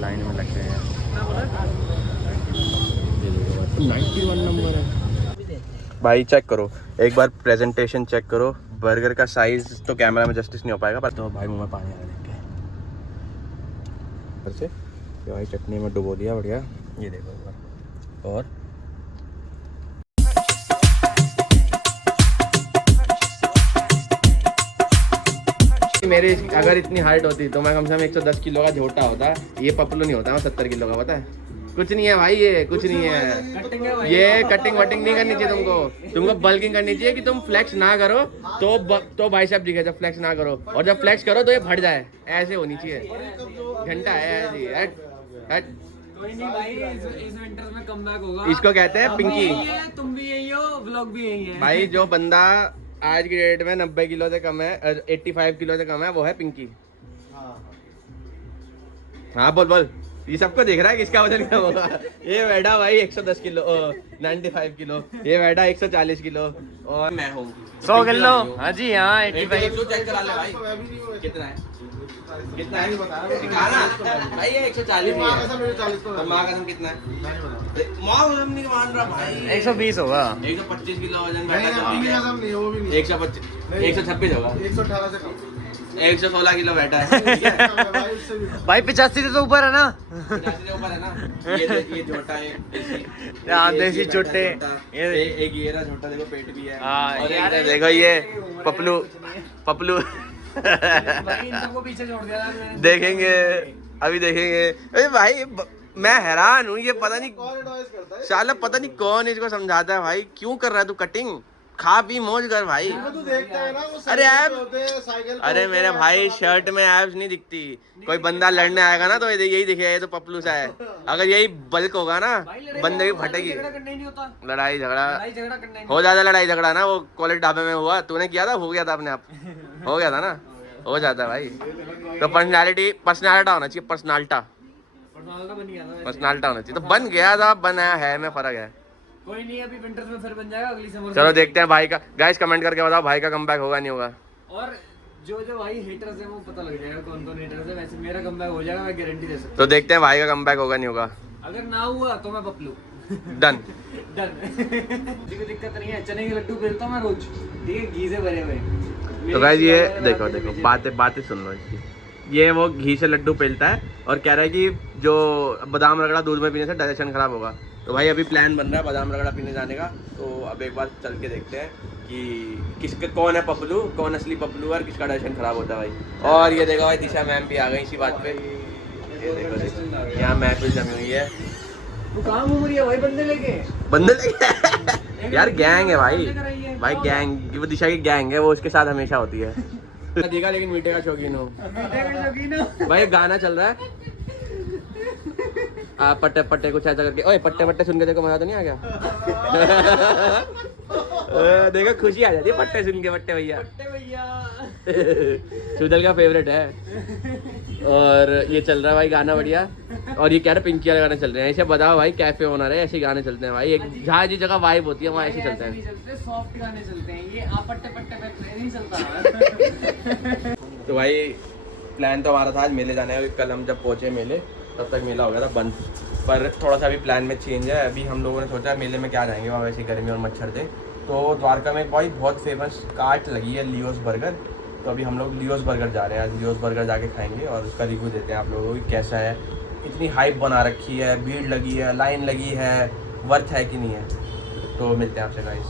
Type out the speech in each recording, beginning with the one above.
आके लाइन में लग गए हैं। 91 नंबर है भाई। चेक करो एक बार, प्रेजेंटेशन चेक करो। बर्गर का साइज तो कैमरा में जस्टिस नहीं हो पाएगा, पर तो भाई मुंह में पानी आ रहा है देख के। ये भाई चटनी में डुबो दिया बढ़िया, ये देखो एक बार। और मेरी अगर इतनी हाइट होती तो मैं कम से कम 110 किलो का झोटा होता। ये पपलू नहीं होता, मैं 70 किलो का, पता है। कुछ नहीं है भाई, ये कुछ नहीं है। ये कटिंग वटिंग नहीं करनी चाहिए तुमको बल्किंग करनी चाहिए कि तुम फ्लेक्स ना करो तो बाइसेप दिखे, जब फ्लेक्स ना करो, और जब फ्लेक्स करो तो ये फट जाए, ऐसे होनी चाहिए। घंटा है ऐसे ही, हट। कोई नहीं भाई, इस विंटर में कमबैक होगा। इसको कहते हैं पिंकी। तुम भी यही हो, व्लॉग भी यही है भाई। जो बंदा आज की डेट में 90 किलो से कम है, 85 किलो से कम है, वो है पिंकी। हाँ बोल। ये सबको देख रहा है किसका वजन क्या होगा। ये बैठा भाई 110 किलो, 95 किलो। ये बैठा 140 किलो, और मैं हूँ 100 किलो। हाँ जी, हाँ 85। चेक करा ले भाई कितना है, कितना है भाई। ये 140 है। माँ कसम कितना है? माँ कसम नहीं मान रहा भाई। 120 होगा। 125 किलो वजन बैठा। 125, 126 होगा। 116 किलो बैठा है। भाई 85 से तो ऊपर है ना। 85 से ऊपर है ना। ये छोटा है, हाँ देसी छोटे। एक ये रहा छोटा, देखो पेट भी है। और यार देखो ये पपलू भाई इन सबको पीछे छोड़ दिया था मैंने। देखेंगे अभी, देखेंगे। अरे भाई मैं हैरान हूँ, ये पता नहीं साला, पता नहीं कौन इसको समझाता है भाई। क्यों कर रहा है तू कटिंग? खा पी मौज कर भाई। तू देखता है ना, वो अरे ऐप, साइकिल अरे मेरे भाई शर्ट में एब्स नहीं दिखती। कोई बंदा लड़ने आएगा ना तो यही दिखेगा, ये तो पपलू सा है। अगर यही बल्क होगा ना, बंदे की फटेगी। लड़ाई झगड़ा हो जाता, लड़ाई झगड़ा ना वो कॉलेज ढाबे में हुआ, तूने किया था, हो गया था अपने आप, हो गया था ना, हो जाता है भाई। तो पर्सनालिटा होना चाहिए, पर्सनालिटा होना चाहिए। तो बन गया था, बनाया है में फर्क है। कोई नहीं, अभी विंटर्स में फिर बन जाएगा अगली समर। चलो देखते हैं भाई का। गाइस कमेंट करके बताओ भाई का कमबैक होगा नहीं होगा। और जो भाई हेटर्स है वो पता लग जाएगा कौन कौन हेटर्स है। वैसे मेरा कमबैक हो जाएगा, मैं गारंटी दे सकता हूं। तो देखते हैं भाई का कमबैक होगा नहीं होगा। अगर ना हुआ तो मैं पपलू। डन। किसी को दिक्कत नहीं है, चने के लड्डू बेचता हूं मैं रोज, ठीक है, घी से भरे हुए। तो गाइस ये देखो बातें सुन लो इसकी। ये वो घी से लड्डू पेलता है और कह रहा है कि जो बादाम रगड़ा दूध में पीने से डाइजेशन खराब होगा। तो भाई अभी प्लान बन रहा है बादाम रगड़ा पीने जाने का। तो अब एक बार चल के देखते हैं कि कौन है पपलू, कौन असली पपलू और किसका डाइजेशन खराब होता है भाई। और ये देखो भाई दिशा मैम भी आ गई इसी बात पे। ये देखो यहाँ महफिल जमी हुई है। वो कहाँ घूम रही है भाई बंदे लेके यार गैंग है भाई गैंग, वो दिशा की गैंग है, वो उसके साथ हमेशा होती है। देखा लेकिन मीठे का शौकीन हो भाई। गाना चल रहा है पट्टे पट्टे कुछ ऐसा करके। ओए पट्टे पट्टे सुन के देखो, मजा तो नहीं आ गया? देखो खुशी आ जाती है पट्टे सुन के। पट्टे भैया सुदल का फेवरेट है। और ये चल रहा है भाई गाना बढ़िया। और ये क्या रहा, पिंकी वाले गाने चल रहे हैं। ऐसे बताओ भाई, कैफे ओनर है, ऐसे गाने चलते हैं भाई। एक जहाँ जिस जगह वाइब होती है वहाँ ऐसे चलते हैं। सॉफ्ट गाने चलते हैं, ये पट्टे पट्टे पे नहीं चलता। तो भाई प्लान तो हमारा था आज मेले जाने का। कल हम जब पहुँचे मेले तब तक मेला हो गया था बंद। पर थोड़ा सा अभी प्लान में चेंज है। अभी हम लोगों ने सोचा मेले में क्या जाएंगे, वहाँ वैसे गर्मी और मच्छर थे। तो द्वारका में भाई बहुत फेमस कार्ट लगी है लियोस बर्गर। तो अभी हम लोग लियोस बर्गर जा रहे हैं। आज लियोस बर्गर जाके खाएंगे और उसका रिव्यू देते हैं आप लोगों को कैसा है। इतनी हाइप बना रखी है, भीड़ लगी है, लाइन लगी है, वर्थ है कि नहीं है। तो मिलते हैं आपसे गाइस।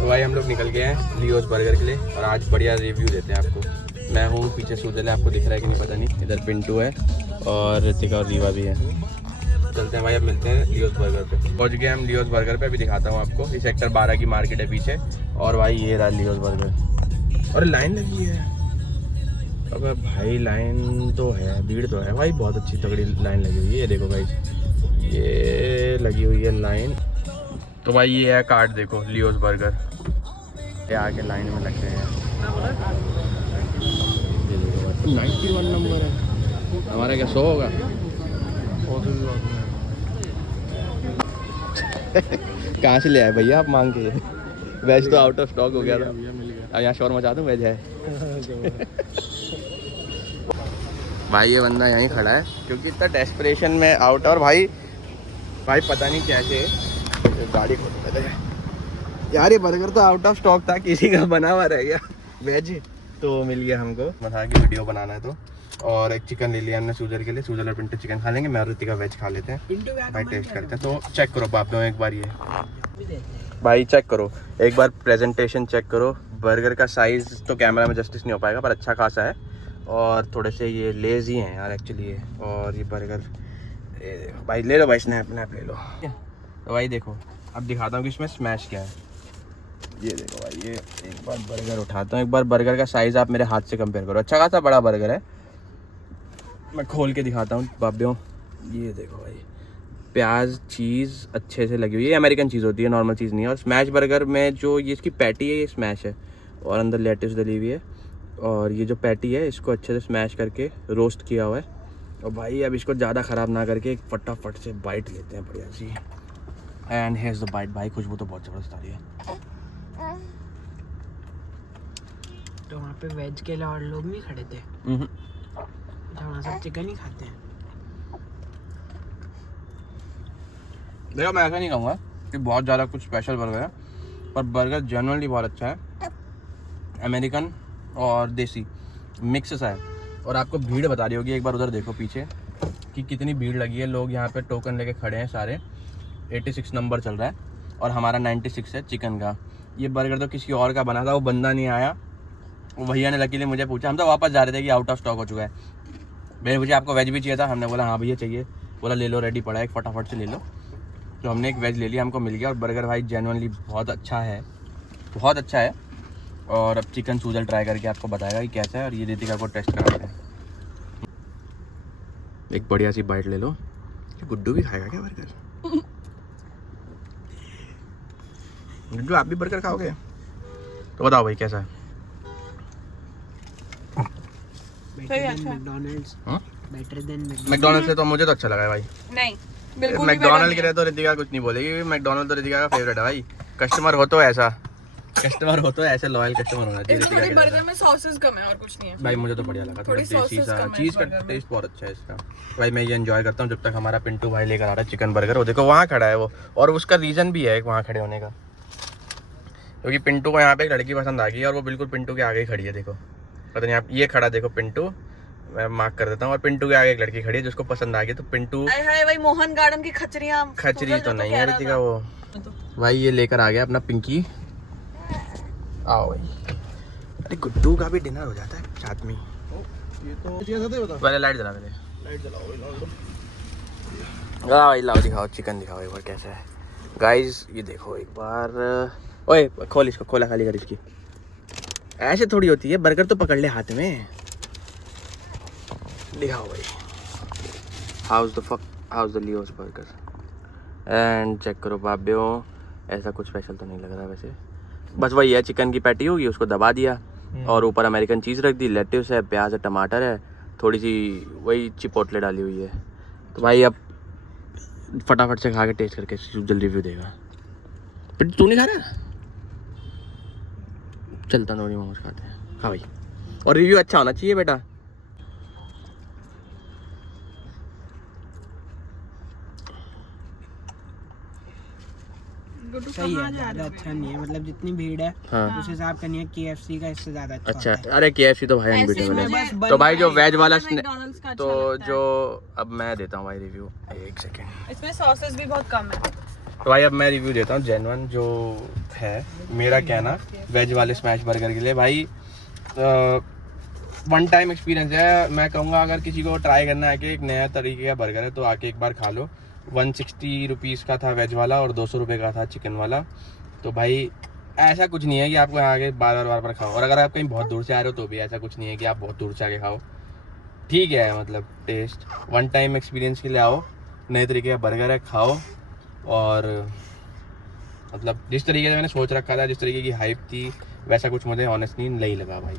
तो भाई हम लोग निकल गए हैं लियोस बर्गर के लिए और आज बढ़िया रिव्यू देते हैं आपको। मैं हूँ, पीछे सुजल है, आपको दिख रहा है कि नहीं पता नहीं। इधर पिंटू है और ऋतिका और रीवा भी है। चलते हैं भाई, अब मिलते हैं लियोस बर्गर पे। पहुँच गए हम लियोस बर्गर पे। अभी दिखाता हूँ आपको। इस सेक्टर 12 की मार्केट है पीछे। और भाई ये रहा लियोस बर्गर और लाइन लगी है। अब भाई लाइन तो है, भीड़ तो है भाई, बहुत अच्छी तगड़ी लाइन लगी हुई है। ये देखो भाई, ये लगी हुई है लाइन। तो भाई ये है कार्ड, देखो लियोस बर्गर। ये आके लाइन में लग गए हैं। 91 नंबर है हमारा, क्या 100 होगा? कहाँ से ले आए भैया आप मांग के? वेज तो आउट ऑफ स्टॉक हो गया था। अब यहाँ शोर मचा दूँ, वेज है। भाई ये बंदा यहीं खड़ा है क्योंकि इतना डेस्परेशन में आउट और भाई पता नहीं कैसे गाड़ी खोल देते हैं यार। ये बर्गर तो आउट ऑफ स्टॉक था, किसी का बना हुआ रह गया वेज, तो मिल गया हमको। बता कि वीडियो बनाना है तो। और एक चिकन ले लिया हमने सूजर के लिए, सूजर और पिंटू चिकन खा लेंगे, मैं और ऋतिका वेज खा लेते हैं भाई। टेस्ट करते हैं तो चेक करो बाप दो एक बार, ये भाई चेक करो एक बार, प्रेजेंटेशन चेक करो। बर्गर का साइज़ तो कैमरा में जस्टिस नहीं हो पाएगा पर अच्छा खासा है, और थोड़े से ये लेज़ी हैं यार एक्चुअली ये। और ये बर्गर भाई ले लो भाई, स्नैप ले लो। तो भाई देखो अब दिखाता हूँ कि इसमें स्मैश क्या है। ये देखो भाई, ये एक बार बर्गर उठाता हूँ, एक बार बर्गर का साइज़ आप मेरे हाथ से कंपेयर करो, अच्छा खासा बड़ा बर्गर है। मैं खोल के दिखाता हूँ बाबियों, ये देखो भाई, प्याज चीज़ अच्छे से लगी हुई है, अमेरिकन चीज़ होती है, नॉर्मल चीज़ नहीं है। और स्मैश बर्गर में जो ये इसकी पैटी है ये स्मैश है, और अंदर लेट्यूस डली हुई है, और ये जो पैटी है इसको अच्छे से स्मैश करके रोस्ट किया हुआ है। और भाई अब इसको ज़्यादा ख़राब ना करके एक फटाफट से बाइट लेते हैं बढ़िया सी। And here's the bite. भाई खुशबू तो बहुत ज़बरदस्त आ रही है। तो वहाँ पे वेज के लिए और लोग नहीं खड़े थे, वहाँ सब चिकन ही खाते हैं। देखो मैं ऐसा नहीं कहूँगा कि बहुत ज़्यादा कुछ स्पेशल बर्गर है, पर बर्गर जनरली बहुत अच्छा है, अमेरिकन और देसी मिक्स सा है। और आपको भीड़ बता रही होगी, एक बार उधर देखो पीछे कि कितनी भीड़ लगी है, लोग यहाँ पे टोकन लेके खड़े हैं सारे। 86 नंबर चल रहा है और हमारा 96 है चिकन का। ये बर्गर तो किसी और का बना था, वो बंदा नहीं आया, वो भैया ने लकीली मुझे पूछा, हम तो वापस जा रहे थे कि आउट ऑफ स्टॉक हो चुका है। मैंने पूछा आपको वेज भी चाहिए था, हमने बोला हाँ भैया चाहिए, बोला ले लो रेडी पड़ा है फटाफट से ले लो। तो हमने एक वेज ले लिया, हमको मिल गया। और बर्गर भाई जेन्युइनली बहुत अच्छा है, बहुत अच्छा है। और अब चिकन सूजल ट्राई करके आपको बताएगा कि कैसा है, और ये ऋतिका को टेस्ट कराते हैं। एक बढ़िया सी बाइट ले लो। गुड्डू भी खाएगा क्या बर्गर? गुड्डू आप भी बर्गर खाओगे? तो बताओ भाई कैसा है? मैकडॉनल्ड्स से तो मुझे तो अच्छा लगा है भाई। नहीं बिल्कुल मैकडॉनल्ड के लिए तो ऋतिका कुछ नहीं बोलेगी, मैकडॉनल्ड तो ऋतिका का फेवरेट है भाई। कस्टमर हो तो ऐसा, कस्टमर हो तो ऐसे लॉयल कस्टमर होना चाहिए। इसमें थोड़ी बर्गर में सॉसेस कम है और कुछ नहीं है भाई मुझे तो बढ़िया लगा, थोड़ा देसी सा, कम है चीज़ इस का बर्गर में। टेस्ट बहुत अच्छा है इसका। भाई मैं ये एंजॉय करता हूँ जब तक हमारा पिंटू भाई लेकर आ रहा है चिकन बर्गर। वो देखो वहाँ खड़ा है वो, और उसका रीज़न भी है वहाँ खड़े होने का, क्योंकि पिंटू को यहाँ पे एक लड़की पसंद आ गई और वो बिल्कुल पिंटू के आगे ही खड़ी है। देखो पता नहीं आप, ये खड़ा देखो पिंटू, मैं मार्क कर देता हूँ, और पिंटू के आगे एक लड़की खड़ी है जिसको पसंद आ गई। तो पिंटू भाई मोहन गार्डन की खचरी तो नहीं है ऋतिका वो। भाई ये लेकर आ गया अपना पिंकी, आओ भाई। अरे गुड्डू का भी डिनर हो जाता है साथ में। ये तो पहले लाइट जला दे, लाइट जलाओ। भाई लाओ दिखाओ चिकन दिखाओ एक बार कैसा है गाइस। ये देखो एक बार, ओए खोल इसको, खोला खाली कर इसकी। ऐसे थोड़ी होती है, बर्गर तो पकड़ ले हाथ में। दिखाओ भाई, how's the Leo's burger. And check करो बाबियों, ऐसा कुछ स्पेशल तो नहीं लग रहा वैसे, बस वही है चिकन की पैटी होगी उसको दबा दिया, और ऊपर अमेरिकन चीज़ रख दी, लेट्यूस है, प्याज है, टमाटर है, थोड़ी सी वही चिपोटले डाली हुई है। तो भाई अब फटाफट से खा के टेस्ट करके जल्दी रिव्यू देगा। फिर तू नहीं खा रहा? चलता नोरी मोमोज खाते हैं। हाँ भाई, और रिव्यू अच्छा होना चाहिए बेटा। सही है, ज़्यादा अच्छा नहीं है, मतलब जितनी भीड़ है हाँ। उस हिसाब का नहीं है। KFC का इससे ज़्यादा अच्छा अच्छा, अरे KFC तो भाई अनबीटेबल है। तो भाई जो वेज वाला तो जो अब मैं देता हूँ भाई रिव्यू, एक सेकेंड। इसमें सॉसेस भी बहुत कम है। तो भाई अब मैं रिव्यू देता हूँ जेन्युइन जो है मेरा कहना वेज वाले स्मैश बर्गर के लिए। भाई वन टाइम एक्सपीरियंस है, मैं कहूँगा अगर किसी को ट्राई करना है कि एक नया तरीके का बर्गर है तो आके एक बार खा लो। 160 रुपीज़ का था वेज वाला और 200 रुपये का था चिकन वाला। तो भाई ऐसा कुछ नहीं है कि आपको आगे बार बार खाओ, और अगर आप कहीं बहुत दूर से आ रहे हो तो भी ऐसा कुछ नहीं है कि आप बहुत दूर से आके खाओ। ठीक है, मतलब टेस्ट वन टाइम एक्सपीरियंस के लिए आओ, नए तरीके का बर्गर है, खाओ। और मतलब जिस तरीके से मैंने सोच रखा था, जिस तरीके की हाइप थी, वैसा कुछ मुझे ऑनेस्टली नहीं लगा भाई।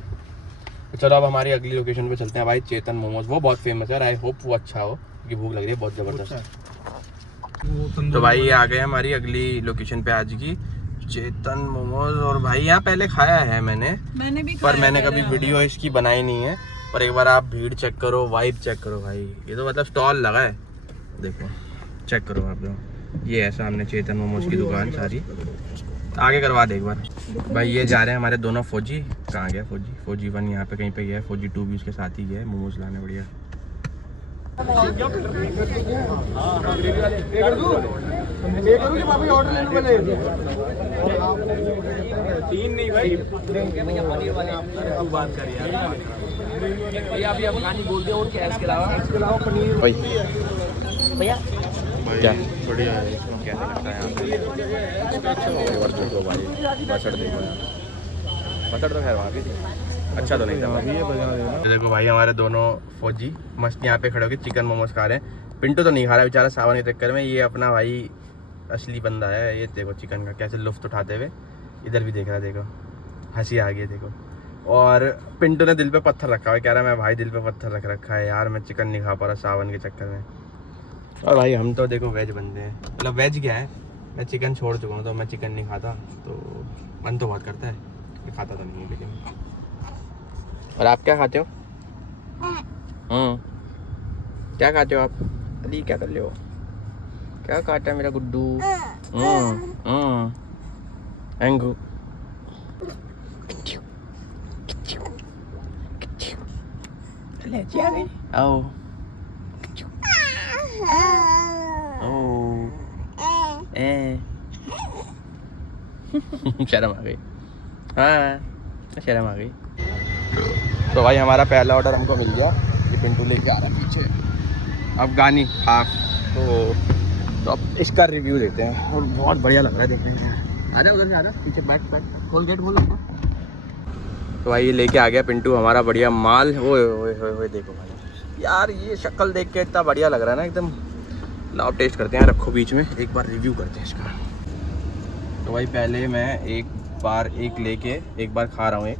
तो चलो अब हमारी अगली लोकेशन पे चलते हैं भाई, चेतन मोमोज। वो बहुत फेमस है, आई होप वो अच्छा हो क्योंकि भूख लग रही है बहुत ज़बरदस्त। तो भाई ये आ गए हमारी अगली लोकेशन पे आज की, चेतन मोमोज। और भाई यहाँ पहले खाया है मैंने भी पर मैंने कभी वीडियो इसकी बनाई नहीं है। पर एक बार आप भीड़ चेक करो, वाइब चेक करो भाई। ये तो मतलब स्टॉल लगा है, देखो चेक करो आप लोग। ये है सामने चेतन मोमोज की दुकान सारी। आगे करवा दे एक बार भाई। ये जा रहे हैं हमारे दोनों फौजी। कहाँ गया फौजी? फौजी 1 यहाँ पे कहीं पे गया है, फौजी 2 भी उसके साथ ही गया है मोमोज लाने। बढ़िया। तीन नहीं भाई, पनीर वाले बात कर यार भैया। अभी अफगानी बोल दे और क्या है इसके अलावा पनीर भाई भैया। क्या बढ़िया है, इसमें कैसा लगता है यहाँ पे? और देखो भाई बसड़, देखो यार बसड़ तो खैर वहाँ भी थी, अच्छा तो नहीं था। देखो भाई हमारे दोनों फौजी मस्त यहाँ पे खड़े होकर चिकन मोमोज खा रहे हैं। पिंटू तो नहीं खा रहा बेचारा सावन के चक्कर में। ये अपना भाई असली बंदा है। ये देखो चिकन का कैसे लुफ्त उठाते हुए इधर भी देख रहा है, देखो हंसी आ गई है देखो। और पिंटू ने दिल पे पत्थर रखा है, कह रहा है मैं भाई दिल पे पत्थर रख रखा है यार, मैं चिकन नहीं खा पा रहा सावन के चक्कर में। और भाई हम तो देखो वेज बंदे हैं, मतलब वेज क्या है, मैं चिकन छोड़ चुका हूँ तो मैं चिकन नहीं खाता। तो मन तो बहुत करता है, मैं खाता तो नहीं है लेकिन। और आप क्या खाते हो? क्या खाते हो आप? अली क्या कर रहे हो? क्या खाता है मेरा गुड्डू? एंगू आओ शर्म आ गई। हाँ शर्म आ गई। तो भाई हमारा पहला ऑर्डर हमको मिल गया। ये पिंटू लेके आ रहा है पीछे अफगानी हाफ। तो अब इसका रिव्यू देते हैं और बहुत बढ़िया लग रहा है देखने में। आजा उधर से आजा, पीछे बैठ खोल गेट खोल। तो भाई ये लेके आ गया पिंटू हमारा बढ़िया माल। ओए देखो भाई यार, ये शक्ल देख के इतना बढ़िया लग रहा है ना एकदम। लाओ टेस्ट करते हैं, रखो बीच में, एक बार रिव्यू करते हैं इसका। तो भाई पहले मैं एक लेके एक बार खा रहा हूँ एक,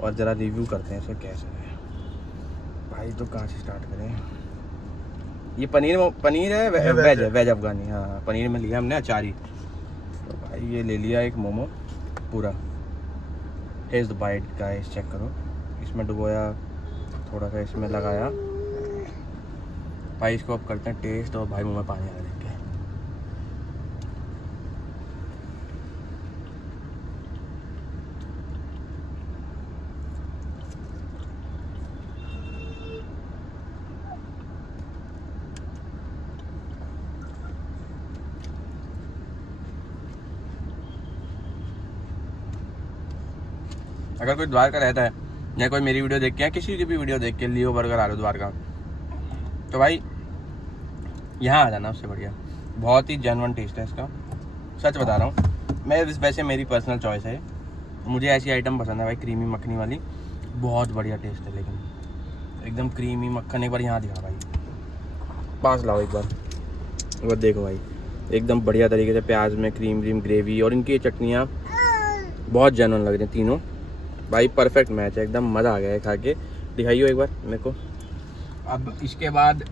और ज़रा रिव्यू करते हैं इसका कैसा है। भाई तो कहाँ से स्टार्ट करें? ये पनीर है, वेज है, वेज अफगानी। हाँ पनीर में लिया हमने अचारी। तो भाई ये ले लिया एक मोमो पूरा। टेस्ट बाइट का चेक करो, इसमें डुबोया, थोड़ा सा इसमें लगाया। भाई इसको अब करते हैं टेस्ट, और भाई मुँह में पानी आ रहा है देख के। अगर कोई द्वारका रहता है या कोई मेरी वीडियो देख के या किसी की भी वीडियो देख के लियो बर्गर आलू द्वारका, तो भाई यहाँ आ जाना, उससे बढ़िया। बहुत ही जेन्युइन टेस्ट है इसका, सच बता रहा हूँ मैं। वैसे मेरी पर्सनल चॉइस है, मुझे ऐसी आइटम पसंद है भाई, क्रीमी मक्खनी वाली। बहुत बढ़िया टेस्ट है लेकिन एकदम क्रीमी मक्खन। एक बार यहाँ दिखा भाई, पास लाओ एक बार देखो भाई, एकदम बढ़िया तरीके से प्याज में क्रीम ग्रेवी, और इनकी चटनियाँ बहुत जेन्युइन लग रही हैं तीनों भाई। परफेक्ट मैच है एकदम, मज़ा आ गया है खा के। दिखाइयो एक बार मेरे को। अब इसके बाद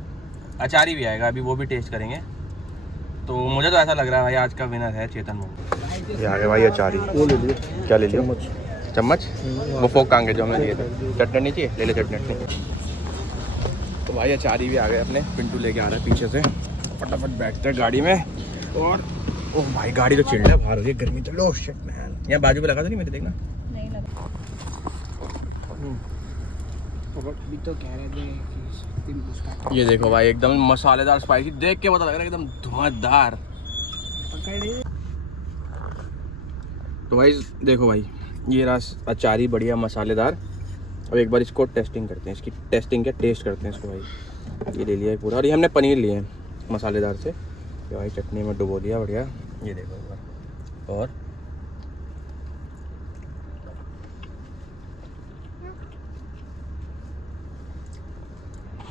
अचारी भी आएगा, अभी वो भी टेस्ट करेंगे। तो मुझे तो ऐसा लग रहा है भाई आज का विनर है चेतन मोमो। ये आ गया भाई अचारी। वो ले लिया। क्या ले लियो? चम्मच। वो फोक कांगे जो हमने लिए थे। चटनी नहीं चाहिए? ले ले चटनी। तो भाई अचारी भी आ गए अपने। पिंटू लेके आ रहा है पीछे से, फटाफट बैठते हैं गाड़ी में। और ओह भाई गाड़ी तो चिल्ड है, बाहर हो रही है गर्मी तो। लो शिट मैन, यहाँ बाजू पे लगा तो नहीं मेरे, देखना। नहीं लगा। अभी तो कह रहे थे कि ये देखो भाई एकदम मसालेदार स्पाइसी, देख के पता लग रहा है एकदम धुआंधार। तो भाई देखो भाई ये रस अचारी बढ़िया मसालेदार। अब एक बार इसको टेस्टिंग करते हैं, इसकी टेस्टिंग क्या टेस्ट करते हैं इसको भाई। ये ले लिया है पूरा, और ये हमने पनीर लिए हैं मसालेदार से। ये भाई चटनी में डुबो दिया बढ़िया। ये देखो एक बार, और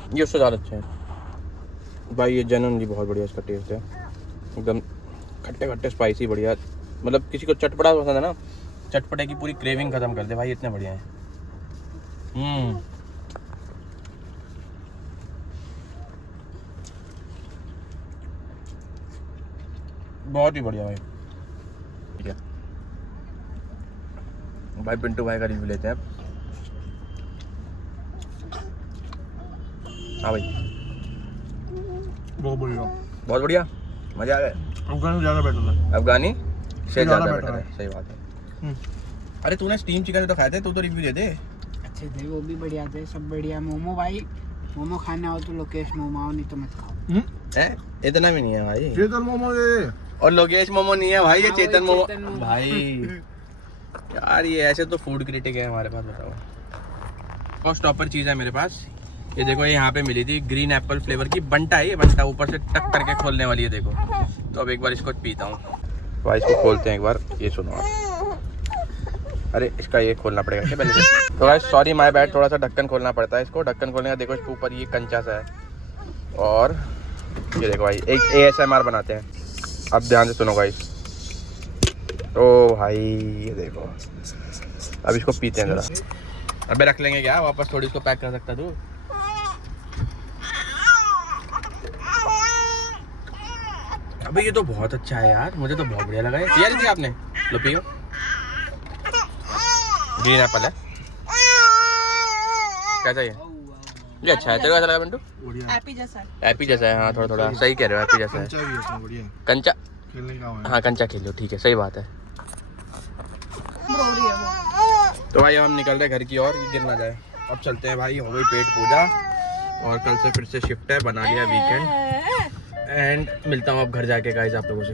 ये उससे ज़्यादा अच्छा है भाई। ये जेन्युइनली बहुत बढ़िया इसका टेस्ट है, एकदम खट्टे खट्टे स्पाइसी बढ़िया। मतलब किसी को चटपटा पसंद है ना, चटपटे की पूरी क्रेविंग ख़त्म कर दे भाई, इतने बढ़िया हैं। बहुत ही बढ़िया भाई। ठीक है भाई, पिंटू भाई का रिव्यू लेते हैं। हाँ भाई बहुत बढ़िया। बहुत बढ़िया, मजा आ गया। अफगानी ज़्यादा बेटर है। अफगानी से ज़्यादा ज़्यादा better बेटर है, है। सही बात है। हम्म। अरे तूने स्टीम चिकन तो खाए थे, तू तो रिव्यू दे दे। अच्छे थे, वो भी बढ़िया थे, सब बढ़िया। मोमो भाई, मोमो खाने आओ तो लोकेश मोमो आओ, नहीं तो मत खाओ। हैं? इतना भी नहीं है भाई। चेतन मोमो दे। और लोकेश मोमो नहीं है भाई, ये हाँ, चेतन वही मोमो। चेतन मोमो। भाई यार ये ऐसे तो फूड क्रिटिक है हमारे पास, बताओ। और स्टॉपर चीज़ है मेरे पास, ये देखो, ये यहाँ पे मिली थी ग्रीन एप्पल फ्लेवर की बंटा है, ये बंटा ऊपर से टक करके खोलने वाली है, देखो। तो अब एक बार इसको पीता हूँ भाई, इसको खोलते हैं एक बार, ये सुनो आप। अरे इसका ये खोलना पड़ेगा क्या पहले से? तो गाइस सॉरी माय बैड, थोड़ा सा ढक्कन खोलना पड़ता है इसको। ढक्कन खोलने का देखो, इसके ऊपर ये कंचा सा है। और ये देखो भाई, एक ASMR बनाते हैं, अब ध्यान से सुनो गाइस। ओ भाई ये देखो, अब इसको पीते हैं जरा। अबे रख लेंगे क्या वापस, थोड़ी इसको पैक कर सकता तू? अबे ये तो बहुत अच्छा है यार, मुझे तो बहुत बढ़िया लगा है। पिया नहीं आपने? लो पियो। ग्रीन एप्पल है, क्या चाहिए? ये अच्छा है, तेरे को ऐसा लगा बंटू? बढ़िया। हैप्पी जैसा है। हैप्पी जैसा है, हाँ थोड़ा थोड़ा सही कह रहे हो, हैप्पी जैसा है। कंचा भी है इसमें, बढ़िया। कंचा, खेलने का है। हाँ कंचा खेलो, ठीक है, सही बात है। रो रही है वो। तो भाई अब हम निकल रहे घर की ओर, गिर ना जाए। अब चलते हैं भाई, हो गई पेट पूजा और कल से फिर से शिफ्ट है, बना लिया वीकेंड। एंड मिलता हूँ अब घर जाके गाइस आप लोगों से।